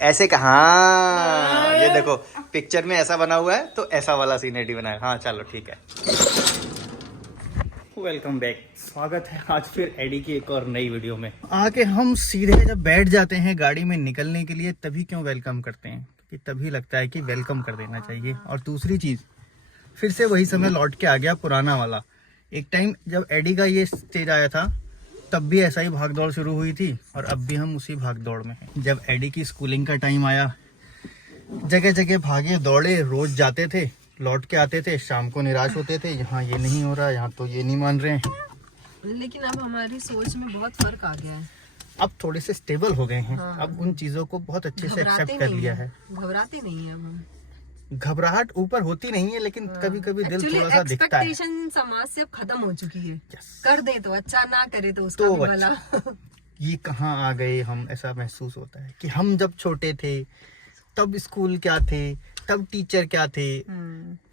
ऐसे कहाँ, ये देखो पिक्चर में ऐसा बना हुआ है तो ऐसा वाला सीन एडी बनाया। हाँ चलो ठीक है। वेलकम बैक, स्वागत है आज फिर एडी की एक और नई वीडियो में। आके हम सीधे जब बैठ जाते हैं गाड़ी में निकलने के लिए तभी क्यों वेलकम करते हैं, कि तभी लगता है कि वेलकम कर देना चाहिए। और दूसरी चीज़, फिर से वही समय लौट के आ गया पुराना वाला। एक टाइम जब एडी का ये स्टेज आया था तब भी ऐसा ही भागदौड़ शुरू हुई थी और अब भी हम उसी भागदौड़ में हैं। जब एडी की स्कूलिंग का टाइम आया, जगह जगह भागे दौड़े, रोज जाते थे, लौट के आते थे, शाम को निराश होते थे, यहाँ ये नहीं हो रहा, यहाँ तो ये नहीं मान रहे हैं। लेकिन अब हमारी सोच में बहुत फर्क आ गया है। अब थोड़े से स्टेबल हो गए हैं। हाँ। अब उन चीजों को बहुत अच्छे से एक्सेप्ट कर लिया है। घबराते नहीं है अब हम। घबराहट ऊपर होती नहीं है, लेकिन कभी कभी दिल Actually, थोड़ा सा दिखता है। एक्सपेक्टेशन समाज से अब खत्म हो चुकी है। Yes. कर दे तो अच्छा, ना करे तो उसका तो भी भला। ये कहाँ आ गए हम, ऐसा महसूस होता है कि हम जब छोटे थे तब स्कूल क्या थे, तब टीचर क्या थे,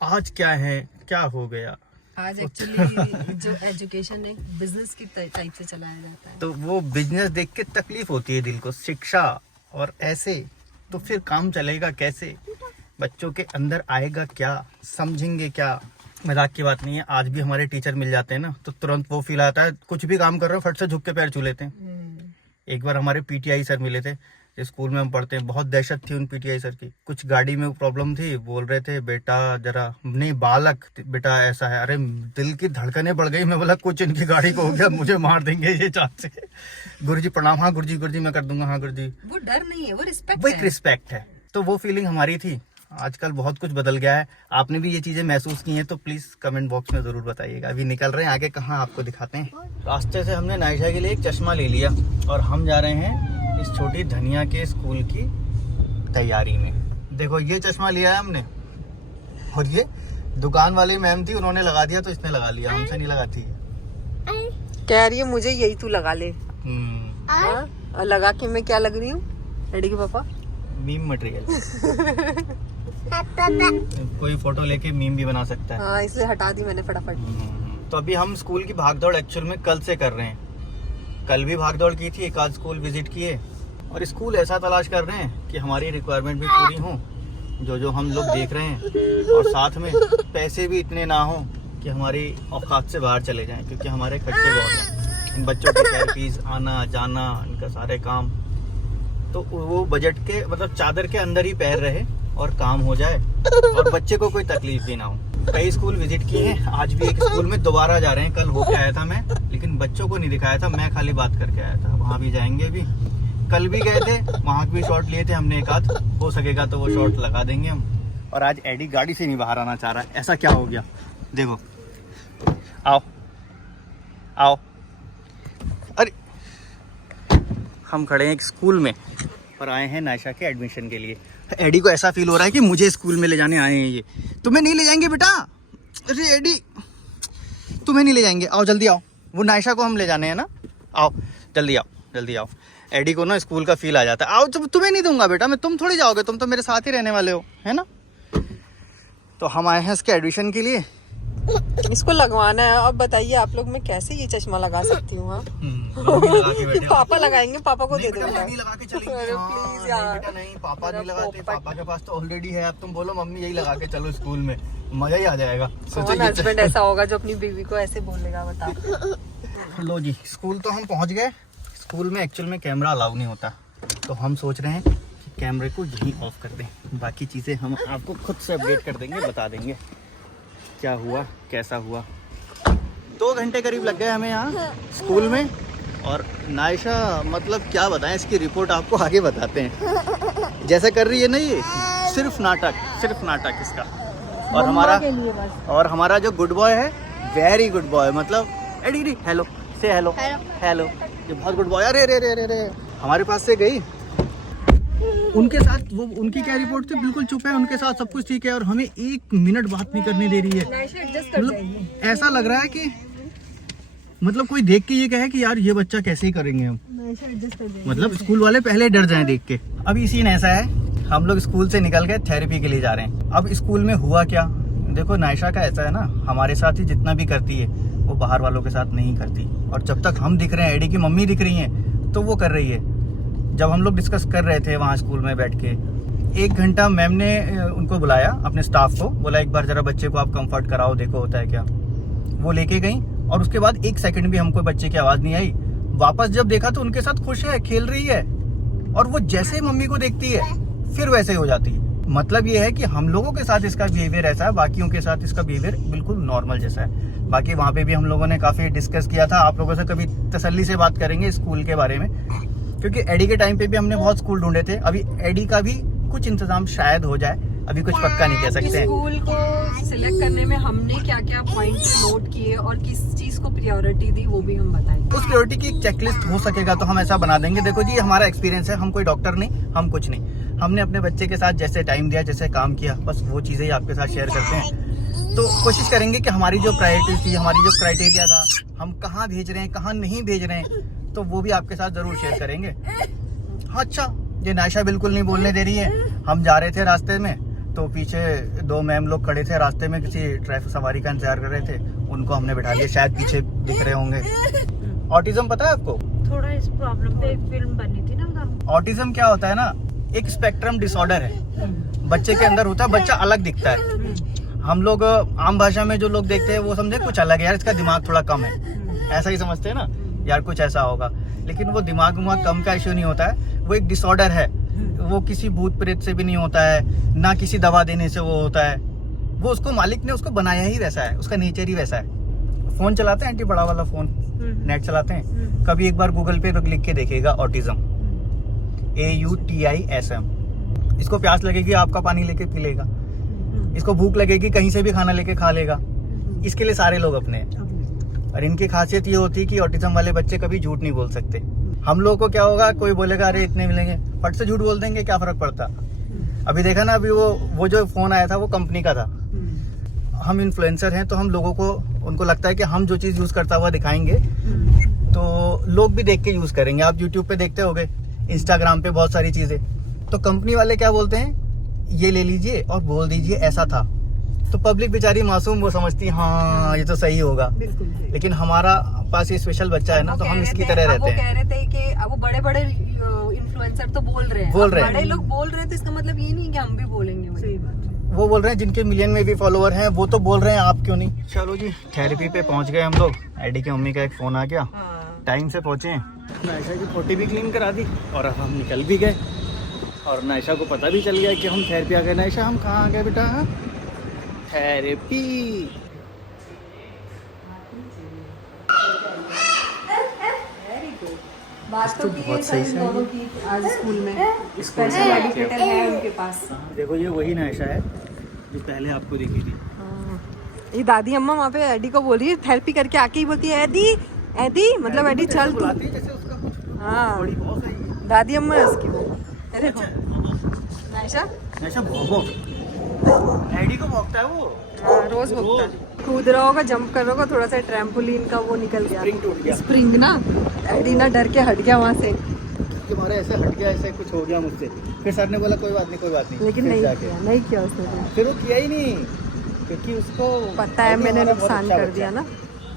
आज क्या है, क्या हो गया। आज एक्चुअली जो एजुकेशन है बिजनेस की टाइप से चलाया जाता है। तो वो बिजनेस देख के तकलीफ होती है दिल को। शिक्षा और ऐसे तो फिर काम चलेगा कैसे, बच्चों के अंदर आएगा क्या, समझेंगे क्या। मजाक की बात नहीं है, आज भी हमारे टीचर मिल जाते हैं ना तो तुरंत वो फील आता है, कुछ भी काम कर रहे हो फट से झुक के पैर छू लेते हैं। एक बार हमारे पीटीआई सर मिले थे, जिस स्कूल में हम पढ़ते हैं, बहुत दहशत थी उन पीटीआई सर की। कुछ गाड़ी में प्रॉब्लम थी, बोल रहे थे बेटा जरा, नहीं बालक बेटा ऐसा है। अरे दिल की धड़कनें बढ़ गई। मैं बोला कुछ इनकी गाड़ी को हो गया, मुझे मार देंगे ये चाँद से। गुरुजी प्रणाम। हाँ गुरुजी मैं कर दूंगा। हाँ गुरुजी। वो डर नहीं है, वो रिस्पेक्ट वो है। एक रिस्पेक्ट है। तो वो फीलिंग हमारी थी। आजकल बहुत कुछ बदल गया है। आपने भी ये चीजें महसूस की हैं तो प्लीज कमेंट बॉक्स में जरूर बताइएगा। अभी निकल रहे हैं आगे, कहाँ आपको दिखाते हैं। रास्ते से हमने नायशा के लिए एक चश्मा ले लिया और हम जा रहे हैं इस छोटी धनिया के स्कूल की तैयारी में। देखो ये चश्मा लिया है हमने, और ये दुकान वाली मैम थी, उन्होंने लगा दिया तो इसने लगा लिया, हमसे नहीं लगाती है। कह रही है मुझे यही तू लगा ले। हाँ? और लगा के मैं क्या लग रही हूँ एडी के पापा? Meme material. कोई फोटो लेके मीम भी बना सकता है। हाँ, इसलिए हटा दी मैंने फटाफट। तो अभी हम स्कूल की भागदौड़ एक्चुअल में कल से कर रहे हैं। कल भी भागदौड़ की थी, एक आध स्कूल विजिट किए और स्कूल ऐसा तलाश कर रहे हैं कि हमारी रिक्वायरमेंट भी पूरी हो, जो हम लोग देख रहे हैं, और साथ में पैसे भी इतने ना हो कि हमारी औकात से बाहर चले जाएं, क्योंकि हमारे खर्चे बहुत हैं। इन बच्चों की थेरेपीज, आना जाना, इनका सारे काम, तो वो बजट के मतलब चादर के अंदर ही पैर रहे और काम हो जाए और बच्चे को कोई तकलीफ भी ना हो। कई स्कूल विजिट किए हैं, आज भी एक स्कूल में दोबारा जा रहे हैं। कल होके आया था मैं, लेकिन बच्चों को नहीं दिखाया था, मैं खाली बात करके आया था। वहाँ भी जाएंगे अभी। कल भी गए थे, वहाँ भी शॉट लिए थे हमने, एक आध हो सकेगा तो वो शॉट लगा देंगे हम। और आज एडी गाड़ी से नहीं बाहर आना चाह रहा है। ऐसा क्या हो गया, देखो। आओ आओ। अरे हम खड़े हैं एक स्कूल में और आए हैं नायशा के एडमिशन के लिए। एडी को ऐसा फील हो रहा है कि मुझे स्कूल में ले जाने आए हैं ये। तुम्हें नहीं ले जाएंगे बेटा। अरे एडी तुम्हें नहीं ले जाएंगे, आओ जल्दी आओ। वो नायशा को हम ले जाने हैं ना, आओ जल्दी आओ जल्दी आओ। एडी को ना स्कूल का फील आ जाता है। आओ, तुम्हें नहीं दूंगा बेटा मैं, तुम थोड़ी जाओगे, तुम तो मेरे साथ ही रहने वाले हो, है ना। तो हम आए हैं इसके एडमिशन के लिए। इसको लगवाना है। अब बताइए आप लोग, मैं कैसे ये चश्मा लगा सकती हूँ? पापा लगाएंगे, पापा को दे दो। नहीं लगा के चलेंगे। प्लीज यार। बेटा नहीं, पापा नहीं लगाते, पापा के पास तो ऑलरेडी है। अब तुम बोलो मम्मी यही लगा के चलो स्कूल में, मजा ही आ जाएगा। कौन हस्बैंड ऐसा होगा जो अपनी बीवी को ऐसे बोलेगा, बताओ। लो जी, स्कूल तो हम पहुंच गए। स्कूल में एक्चुअल में कैमरा अलाउ नहीं होता, तो हम सोच रहे हैं कि कैमरे को यहीं ऑफ कर दें। बाकी चीज़ें हम आपको खुद से अपडेट कर देंगे, बता देंगे क्या हुआ कैसा हुआ। 2 घंटे करीब लग गए हमें यहाँ स्कूल में। और नायशा मतलब क्या बताएं, इसकी रिपोर्ट आपको आगे बताते हैं। जैसे कर रही है ना ये, सिर्फ नाटक इसका। और हमारा जो गुड बॉय है, वेरी गुड बॉय, मतलब एडी हेलो से हेलो हेलो, ये बहुत गुड बॉय। अरे रे रे रे रे, हमारे पास से गई उनके साथ। वो उनकी क्या रिपोर्ट थी, बिल्कुल चुप है, उनके साथ सब कुछ ठीक है और हमें 1 मिनट बात नहीं करने दे रही है। मतलब ऐसा लग रहा है कि मतलब कोई देख के ये कहे कि यार ये बच्चा कैसे ही करेंगे हम, मतलब स्कूल वाले पहले डर जाएं देख के। अभी सीन ऐसा है, हम लोग स्कूल से निकल के थेरेपी के लिए जा रहे हैं। अब स्कूल में हुआ क्या, देखो नायशा का ऐसा है ना, हमारे साथ ही जितना भी करती है वो बाहर वालों के साथ नहीं करती। और जब तक हम दिख रहे हैं, एडी की मम्मी दिख रही हैं, तो वो कर रही है। जब हम लोग डिस्कस कर रहे थे वहाँ स्कूल में बैठ के, 1 घंटा मैम ने उनको बुलाया, अपने स्टाफ को बोला एक बार जरा बच्चे को आप कंफर्ट कराओ, देखो होता है क्या। वो लेके गई और उसके बाद 1 सेकंड भी हमको बच्चे की आवाज़ नहीं आई। वापस जब देखा तो उनके साथ खुश है, खेल रही है, और वो जैसे मम्मी को देखती है फिर वैसे ही हो जाती है। मतलब ये है कि हम लोगों के साथ इसका बिहेवियर ऐसा है, बाकियों के साथ इसका बिहेवियर बिल्कुल नॉर्मल जैसा है। बाकी वहाँ पे भी हम लोगों ने काफ़ी डिस्कस किया था। आप लोगों से कभी तसल्ली से बात करेंगे स्कूल के बारे में, क्योंकि एडी के टाइम पे भी हमने बहुत स्कूल ढूंढे थे। अभी एडी का भी कुछ इंतजाम शायद हो जाए, अभी कुछ पक्का नहीं कह सकते हैं। स्कूल को सिलेक्ट करने में हमने क्या क्या पॉइंट नोट किए और किस चीज को प्रायोरिटी दी वो भी हम बताएंगे। उस प्रायोरिटी की एक चेकलिस्ट हो सकेगा तो हम ऐसा बना देंगे। देखो जी, हमारा एक्सपीरियंस है, हम कोई डॉक्टर नहीं, हम कुछ नहीं। हमने अपने बच्चे के साथ जैसे टाइम दिया, जैसे काम किया, बस वो चीज़ें ही आपके साथ शेयर करते हैं। तो कोशिश करेंगे कि हमारी जो प्रायोरिटी थी, हमारी जो क्राइटेरिया था, हम कहाँ भेज रहे हैं, कहाँ नहीं भेज रहे हैं, तो वो भी आपके साथ ज़रूर शेयर करेंगे। हाँ, अच्छा, ये नायशा बिल्कुल नहीं बोलने दे रही है। हम जा रहे थे रास्ते में तो पीछे 2 मैम लोग खड़े थे रास्ते में, किसी ट्रैफिक सवारी का इंतजार कर रहे थे, उनको हमने बैठा लिया, शायद पीछे दिख रहे होंगे। ऑटिज्म पता है आपको? थोड़ा इस प्रॉब्लम पे एक फिल्म बनी थी ना। ऑटिज्म क्या होता है ना, एक स्पेक्ट्रम डिसऑर्डर है, बच्चे के अंदर होता है, बच्चा अलग दिखता है। हम लोग आम भाषा में जो लोग देखते हैं वो समझे कुछ अलग है, यार इसका दिमाग थोड़ा कम है, ऐसा ही समझते हैं ना, यार कुछ ऐसा होगा। लेकिन वो दिमाग कम का इश्यू नहीं होता है, वो एक डिसऑर्डर है। वो किसी भूत प्रेत से भी नहीं होता है, ना किसी दवा देने से वो होता है। वो उसको मालिक ने उसको बनाया ही वैसा है, उसका नेचर ही वैसा है। फोन चलाते हैं आंटी, बड़ा वाला फोन, नेट चलाते हैं, कभी एक बार गूगल पे लिख के देखिएगा ऑटिज्म, AUTISM। इसको प्यास लगेगी आपका पानी लेके पी लेगा, इसको भूख लगेगी कहीं से भी खाना लेके खा लेगा। इसके लिए सारे लोग अपने हैं। और इनकी खासियत ये होती है कि ऑटिज्म वाले बच्चे कभी झूठ नहीं बोल सकते। हम लोग को क्या होगा, कोई बोलेगा अरे इतने मिलेंगे, फट से झूठ बोल देंगे, क्या फर्क पड़ता। अभी देखा ना, अभी वो जो फोन आया था वो कंपनी का था। हम इन्फ्लुएंसर हैं तो हम लोगों को, उनको लगता है कि हम जो चीज़ यूज़ करता हुआ दिखाएंगे तो लोग भी देख के यूज़ करेंगे। आप यूट्यूब पे देखते होगे, इंस्टाग्राम पे बहुत सारी चीज़ें, तो कंपनी वाले क्या बोलते हैं, ये ले लीजिए और बोल दीजिए ऐसा था। तो पब्लिक बेचारी मासूम, वो समझती है हाँ ये तो सही होगा। लेकिन हमारा पास ये स्पेशल बच्चा है ना, तो हम इसकी तरह रहते हैं। वो कह रहे थे कि अब वो बड़े बड़े इन्फ्लुएंसर तो बोल रहे हैं, बड़े लोग बोल रहे हैं, तो इसका मतलब ये नहीं कि हम भी बोलेंगे। सही बात है। वो बोल रहे हैं जिनके मिलियन में भी फॉलोवर हैं, वो तो बोल रहे हैं, आप क्यों नहीं। चलो जी, थेरेपी पे पहुंच गए हम लोग। एडी की मम्मी का एक फोन आ गया, टाइम से पहुंचे। नायशा की फोटी भी क्लीन करा दी और अब हम निकल भी गए। और नायशा को पता भी चल गया कि हम थेरेपी आ गए। नायशा, हम कहाँ आ गए बेटा? थेरेपी। बात तो बहुत सही से दोनों की आज स्कूल में स्पेशल एजुकेटर है उनके पास। देखो ये वही नायशा है जो पहले आपको दिखी थी। ये दादी अम्मा वहाँ पे एडी को बोल रही है, थेरेपी करके आके ही बोलती है एडी एडी, मतलब एडी चल तू। हाँ, दादी अम्मा है उसकी वो। अरे नायशा, नायशा भौंको, एडी को भौंकता है वो। हाँ, रोज भौंकता है। कूद रहा होगा, जंप कर रहा होगा, थोड़ा सा ट्रैम्पोलिन का वो निकल गया, स्प्रिंग टूट गया। स्प्रिंग ना, एडी ना डर के हट गया वहाँ से। तुम्हारा ऐसे हट गया, ऐसे कुछ हो गया मुझसे। फिर सर ने बोला कोई बात नहीं, कोई बात नहीं, लेकिन नहीं किया उसने। फिर वो किया ही नहीं, क्योंकि उसको पता है मैंने नुकसान कर दिया ना।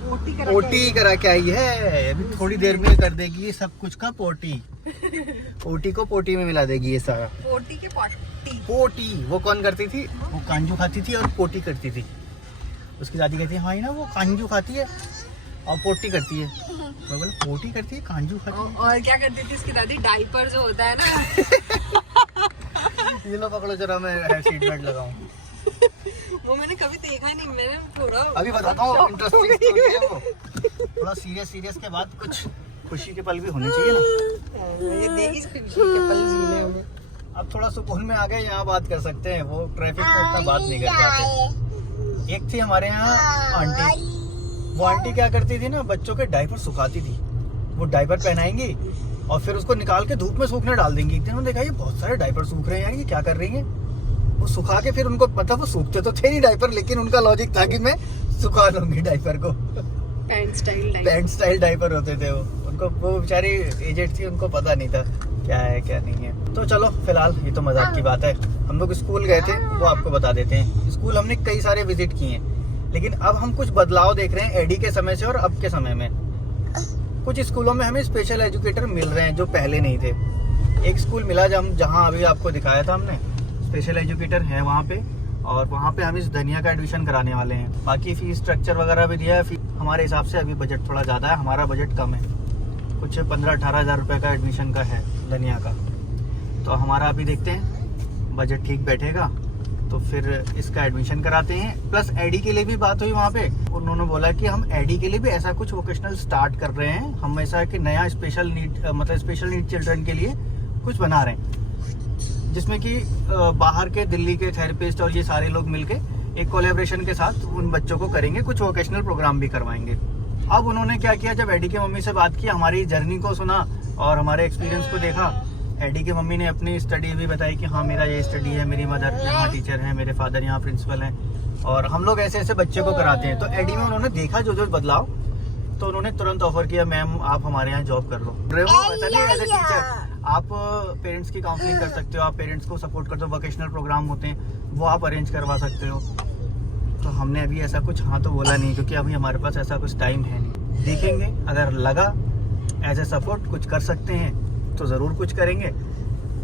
पोटी करा के आई है, अभी थोड़ी देर में कर देगी ये सब कुछ का पोटी। पोटी को पोटी में मिला देगी ये सारा। पोटी के पोटी। पोटी वो कौन करती थी? वो कांजू खाती थी और पोटी करती थी। उसकी दादी कहती है हाँ ना, वो कांजू खाती है और पोटी करती है। मैं बोला पोटी करती है, कांजू खाती है। और क्या करती थी उसकी दादी? डाइपर जो होता है ना ये लो पकड़ो जरा, मैं सीट बेल्ट लगाऊं। वो मैंने कभी देखा नहीं, मैंने थोड़ा अभी बताता हूँ, इंटरेस्टिंग स्टोरी है वो। थोड़ा सीरियस के बाद कुछ खुशी के पल भी होने चाहिए ना। ये देखी खुशी के पल जीने में। अब थोड़ा सुकून में आ गए, यहाँ बात कर सकते हैं। वो ट्रैफिक में इतना बात नहीं कर पाते। एक थी हमारे यहाँ आंटी, वो आंटी क्या करती थी ना, बच्चों के डायपर सुखाती थी। वो डायपर पहनाएंगी और फिर उसको निकाल के धूप में सूखने डाल देंगी। एक दिन देखा ये बहुत सारे डायपर सूख रहे हैं यार, ये क्या कर रही हैं। वो सुखा के फिर उनको पता, वो सूखते तो थे नहीं डायपर, लेकिन उनका लॉजिक था कि मैं सुखा लूंगी डायपर को। पैंट स्टाइल डायपर होते थे वो। उनको, वो बेचारी एजेड थी, उनको पता नहीं था क्या है क्या नहीं है। तो चलो फिलहाल ये तो मजाक की बात है। हम लोग स्कूल गए थे, वो आपको बता देते हैं। स्कूल हमने कई सारे विजिट किए हैं, लेकिन अब हम कुछ बदलाव देख रहे हैं एडी के समय से और अब के समय में। कुछ स्कूलों में हमें स्पेशल एजुकेटर मिल रहे हैं जो पहले नहीं थे। एक स्कूल मिला जहाँ अभी आपको दिखाया था हमने, स्पेशल एजुकेटर है वहाँ पे, और वहाँ पे हम इस धनिया का एडमिशन कराने वाले हैं। बाकी फीस स्ट्रक्चर वगैरह भी दिया है। हमारे हिसाब से अभी बजट थोड़ा ज़्यादा है, हमारा बजट कम है, कुछ 15-18 हज़ार रुपये का एडमिशन का है धनिया का। तो हमारा अभी देखते हैं बजट ठीक बैठेगा तो फिर इसका एडमिशन कराते हैं। प्लस एडी के लिए भी बात हुई वहाँ पे, उन्होंने बोला कि हम एडी के लिए भी ऐसा कुछ वोकेशनल स्टार्ट कर रहे हैं। हम ऐसा कि नया स्पेशल नीड चिल्ड्रन के लिए कुछ बना रहे हैं, जिसमें कि बाहर के दिल्ली के थेरेपिस्ट और ये सारे लोग मिलके एक कोलैबोरेशन के साथ उन बच्चों को करेंगे, कुछ वोकेशनल प्रोग्राम भी करवाएंगे। अब उन्होंने क्या किया, जब एडी के मम्मी से बात की, हमारी जर्नी को सुना और हमारे एक्सपीरियंस को देखा, एडी के मम्मी ने अपनी स्टडी भी बताई कि हाँ मेरा ये स्टडी है, मेरी मदर यहाँ टीचर है, मेरे फादर यहाँ प्रिंसिपल हैं, और हम लोग ऐसे ऐसे बच्चे को कराते हैं। तो एडी में उन्होंने देखा जो बदलाव, तो उन्होंने तुरंत ऑफर किया, मैम आप हमारे यहाँ जॉब कर लो। ऐसा नहीं, एज ए टीचर आप पेरेंट्स की काउंसलिंग कर सकते हो, आप पेरेंट्स को सपोर्ट करते हो, वोकेशनल प्रोग्राम होते हैं वो आप अरेंज करवा सकते हो। तो हमने अभी ऐसा कुछ हाँ तो बोला नहीं, क्योंकि अभी हमारे पास ऐसा कुछ टाइम है नहीं। देखेंगे, अगर लगा एज ए सपोर्ट कुछ कर सकते हैं तो ज़रूर कुछ करेंगे,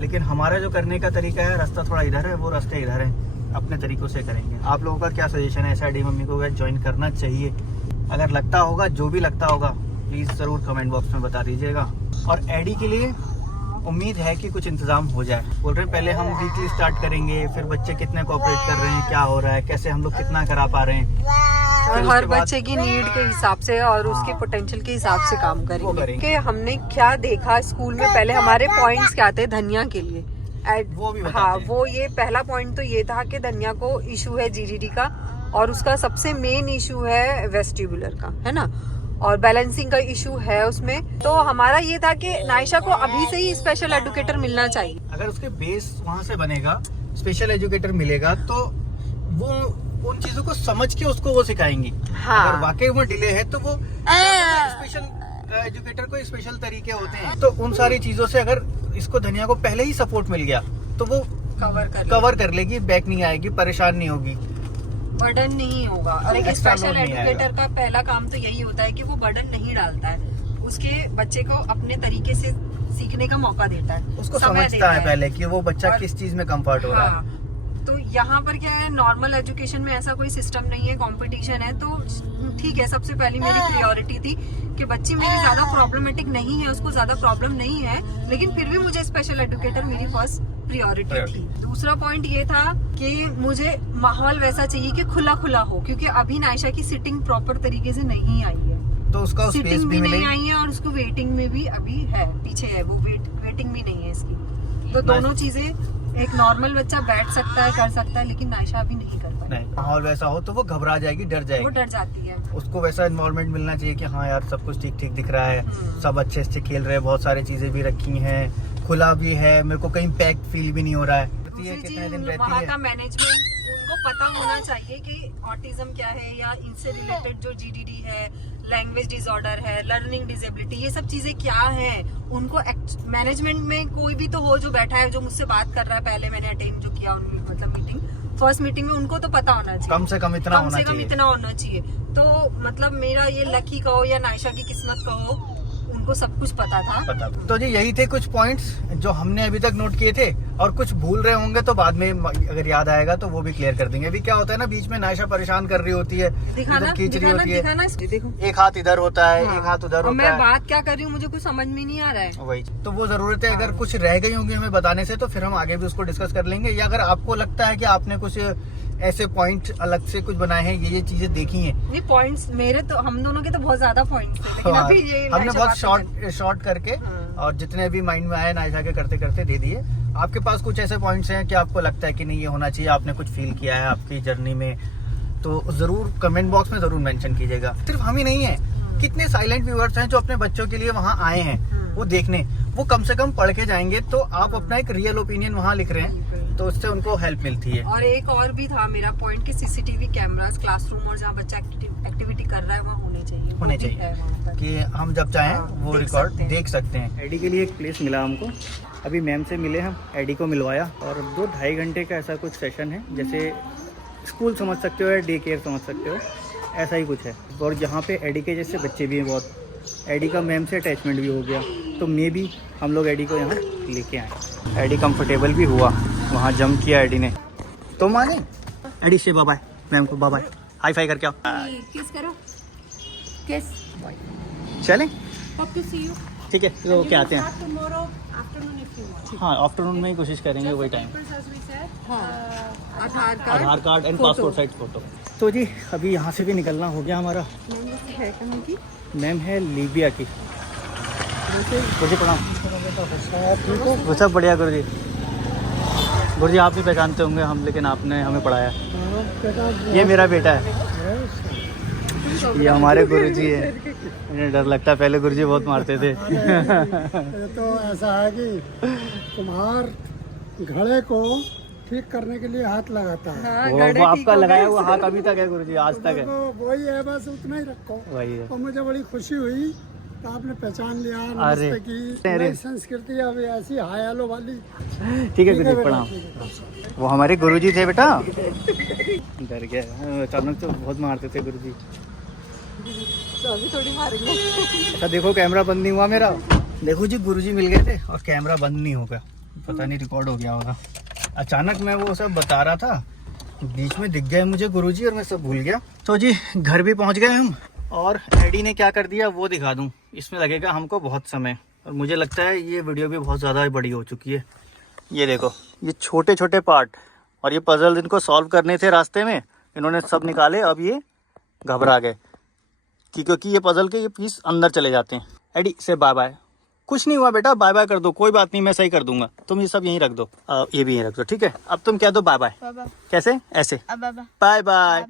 लेकिन हमारा जो करने का तरीका है, रास्ता थोड़ा इधर है, वो रास्ते इधर हैं, अपने तरीक़ों से करेंगे। आप लोगों का क्या सजेशन है, ऐसा एडी मम्मी को ज्वाइन करना चाहिए? अगर लगता होगा, जो भी लगता होगा प्लीज़ ज़रूर कमेंट बॉक्स में बता दीजिएगा। और एडी के लिए उम्मीद है कि कुछ इंतजाम हो जाए। बोल रहे हैं पहले हम वीकली स्टार्ट करेंगे, फिर बच्चे कितने कोऑपरेट कर रहे हैं, क्या हो रहा है, कैसे हम लोग कितना करा पा रहे हैं, और हर बच्चे की नीड के हिसाब से और उसके पोटेंशियल के हिसाब से काम करेंगे। कि हमने क्या देखा स्कूल में, पहले हमारे पॉइंट्स क्या थे धनिया के लिए, वो भी हाँ वो ये पहला पॉइंट तो ये था कि धनिया को इशू है जीडीडी का, और उसका सबसे मेन इशू है वेस्टिबुलर का, है ना, और बैलेंसिंग का इशू है उसमें। तो हमारा ये था कि नायशा को अभी से ही स्पेशल एजुकेटर मिलना चाहिए। अगर उसके बेस वहाँ से बनेगा, स्पेशल एजुकेटर मिलेगा, तो वो उन चीजों को समझ के उसको वो सिखाएंगी। हाँ। अगर वाकई में डिले है तो वो स्पेशल एजुकेटर को स्पेशल तरीके होते हैं, तो उन सारी चीजों से अगर इसको धनिया को पहले ही सपोर्ट मिल गया तो वो कवर कर लेगी, बैक नहीं आएगी, परेशान नहीं होगी, बर्डन नहीं होगा। और एक स्पेशल एजुकेटर का पहला काम तो यही होता है कि वो बर्डन नहीं डालता है, उसके बच्चे को अपने तरीके से सीखने का मौका देता है, उसको समझता है पहले कि वो बच्चा किस चीज में कंफर्ट हो रहा है। तो यहाँ पर क्या है, नॉर्मल एजुकेशन में ऐसा कोई सिस्टम नहीं है, कंपटीशन है, तो ठीक है। सबसे पहली मेरी प्रायोरिटी थी कि बच्ची मेरी ज्यादा प्रॉब्लमेटिक नहीं है, उसको ज्यादा प्रॉब्लम नहीं है, लेकिन फिर भी मुझे स्पेशल एजुकेटर मेरी फर्स्ट प्रायोरिटी थी। दूसरा पॉइंट ये था कि मुझे माहौल वैसा चाहिए कि खुला खुला हो, क्योंकि अभी नायशा की सिटिंग प्रॉपर तरीके से नहीं आई है, तो उसका सिटिंग भी नहीं आई है, और उसको वेटिंग में भी अभी है, पीछे है, वो वेटिंग भी नहीं है इसकी। तो दोनों चीजें, एक नॉर्मल बच्चा बैठ सकता है, कर सकता है, लेकिन नायशा अभी नहीं कर पाई। माहौल वैसा हो तो वो घबरा जाएगी, डर जाएगी, वो डर जाती है। उसको वैसा एनवायरनमेंट मिलना चाहिए कि हाँ यार सब कुछ ठीक ठीक दिख रहा है, सब अच्छे अच्छे खेल रहे हैं, बहुत सारी चीजें भी रखी हैं, खुला भी है, मेरे को कहीं पैक फील भी नहीं हो रहा है। कितने दिन रहती वहाँ है का मैनेजमेंट, उनको पता होना चाहिए कि ऑटिज्म क्या है, या इनसे रिलेटेड जो जीडीडी है, लैंग्वेज डिसऑर्डर है, लर्निंग डिसेबिलिटी, ये सब चीजें क्या हैं, उनको मैनेजमेंट में कोई भी तो हो जो बैठा है, जो मुझसे बात कर रहा है, पहले मैंने अटेंड जो किया उनकी मतलब मीटिंग, फर्स्ट मीटिंग में, उनको तो पता होना चाहिए, कम से कम इतना होना चाहिए। तो मतलब मेरा ये लकी कहो या नायशा की किस्मत कहो, उनको सब कुछ पता था। तो जी यही थे कुछ पॉइंट्स जो हमने अभी तक नोट किए थे, और कुछ भूल रहे होंगे तो बाद में अगर याद आएगा तो वो भी क्लियर कर देंगे। अभी क्या होता है ना, बीच में नायशा परेशान कर रही होती है, खींच रही होती है, देखो एक हाथ इधर होता है, एक हाथ उधर होता है, मैं बात क्या कर रही हूँ मुझे कुछ समझ में नहीं आ रहा है। वही तो वो जरूरत है, अगर कुछ रह गई होंगी हमें बताने से तो फिर हम आगे भी उसको डिस्कस कर लेंगे, या अगर आपको लगता है कि आपने कुछ ऐसे पॉइंट अलग से कुछ बनाए हैं, ये चीजें देखी हैं। नहीं पॉइंट्स मेरे तो, हम दोनों के तो बहुत ज्यादा पॉइंट्स थे, लेकिन अभी ये हमने बहुत शॉर्ट करके और जितने भी माइंड में आए नायशा के करते करते दे दिए। आपके पास कुछ ऐसे पॉइंट्स हैं कि आपको लगता है कि नहीं ये होना चाहिए, आपने कुछ फील किया है आपकी जर्नी में, तो जरूर कमेंट बॉक्स में जरूर मेंशन कीजिएगा। सिर्फ हम ही नहीं है, कितने साइलेंट व्यूअर्स हैं जो अपने बच्चों के लिए वहाँ आए हैं वो देखने, वो कम से कम पढ़ के जाएंगे, तो आप अपना एक रियल ओपिनियन वहाँ लिख रहे हैं, तो उससे उनको हेल्प मिलती है। और एक और भी था मेरा पॉइंट कि सीसीटीवी कैमरास क्लासरूम और जहाँ बच्चा एक्टिविटी कर रहा है वहाँ होने चाहिए कि हम जब चाहें वो रिकॉर्ड देख सकते हैं। एडी के लिए एक प्लेस मिला हमको, अभी मैम से मिले हम, एडी को मिलवाया, और 2-2.5 घंटे का ऐसा कुछ सेशन है, जैसे स्कूल समझ सकते हो या डे केयर समझ सकते हो, ऐसा ही कुछ है। और यहाँ पे एडी के जैसे बच्चे भी हैं बहुत, एडी का मैम से अटैचमेंट भी हो गया, तो मे भी हम लोग एडी को यहाँ लेके आए। एडी कंफर्टेबल भी हुआ, वहाँ जंप किया एडी ने। तो माने एडी से बाय बाय मैम को, बाय बाय हाई फाई करके आओ। किस करो किस चलें hope to see you ठीक है, तो क्या आते हैं। tomorrow afternoon if you want हाँ आफ्टरनून में ही कोशिश करेंगे वही time. papers as we said Aadhaar card and passport size photo. तो जी अभी यहाँ से भी निकलना हो गया हमारा। है कहाँ की? मैम है लीबिया की। गुरुजी प्रणाम। वो सब बढ़िया गुरुजी। गुरुजी आप भी पहचानते होंगे हम, लेकिन आपने हमें पढ़ाया। ये मेरा बेटा है, ये हमारे गुरुजी है। मुझे डर लगता है, पहले गुरुजी बहुत मारते थे। तो ऐसा है कि तुम्हार घड़े को ठीक करने के लिए हाथ लगाता है। वो आपका लगाया हुआ हाथ अभी तक है गुरुजी, आज तक है। तो वही है, बस उतना ही रखो। वही है। और मुझे बड़ी खुशी हुई तो आपने पहचान लिया। अरे, नमस्ते की अरे। नई संस्कृति अब ऐसी हाय हेलो वाली। ठीक है गुरुजी बेटा, प्रणाम। ठीक है। वो हमारे गुरुजी थे बेटा। डर गया, अचानक तो बहुत मारते थे गुरुजी। तो अभी थोड़ी मारेंगे। अच्छा देखो कैमरा बंद नहीं हुआ मेरा। देखो जी गुरुजी मिल गए थे और कैमरा बंद नहीं हो गया, पता नहीं रिकॉर्ड हो गया होगा। अचानक मैं वो सब बता रहा था, बीच में दिख गए मुझे गुरुजी और मैं सब भूल गया। तो जी घर भी पहुंच गए हम, और एडी ने क्या कर दिया वो दिखा दूं। इसमें लगेगा हमको बहुत समय, और मुझे लगता है ये वीडियो भी बहुत ज़्यादा बड़ी हो चुकी है। ये देखो ये छोटे छोटे पार्ट, और ये पजल इनको सॉल्व करने थे रास्ते में, इन्होंने सब निकाले। अब ये घबरा गए क्योंकि ये पजल के ये पीस अंदर चले जाते हैं। एडी से बाय बाय। कुछ नहीं हुआ बेटा, बाय बाय कर दो, कोई बात नहीं, मैं सही कर दूंगा। तुम ये सब यहीं रख दो, ये भी यहीं रख दो, ठीक है। अब तुम कह दो बाय बाय। कैसे? ऐसे बाय बाय।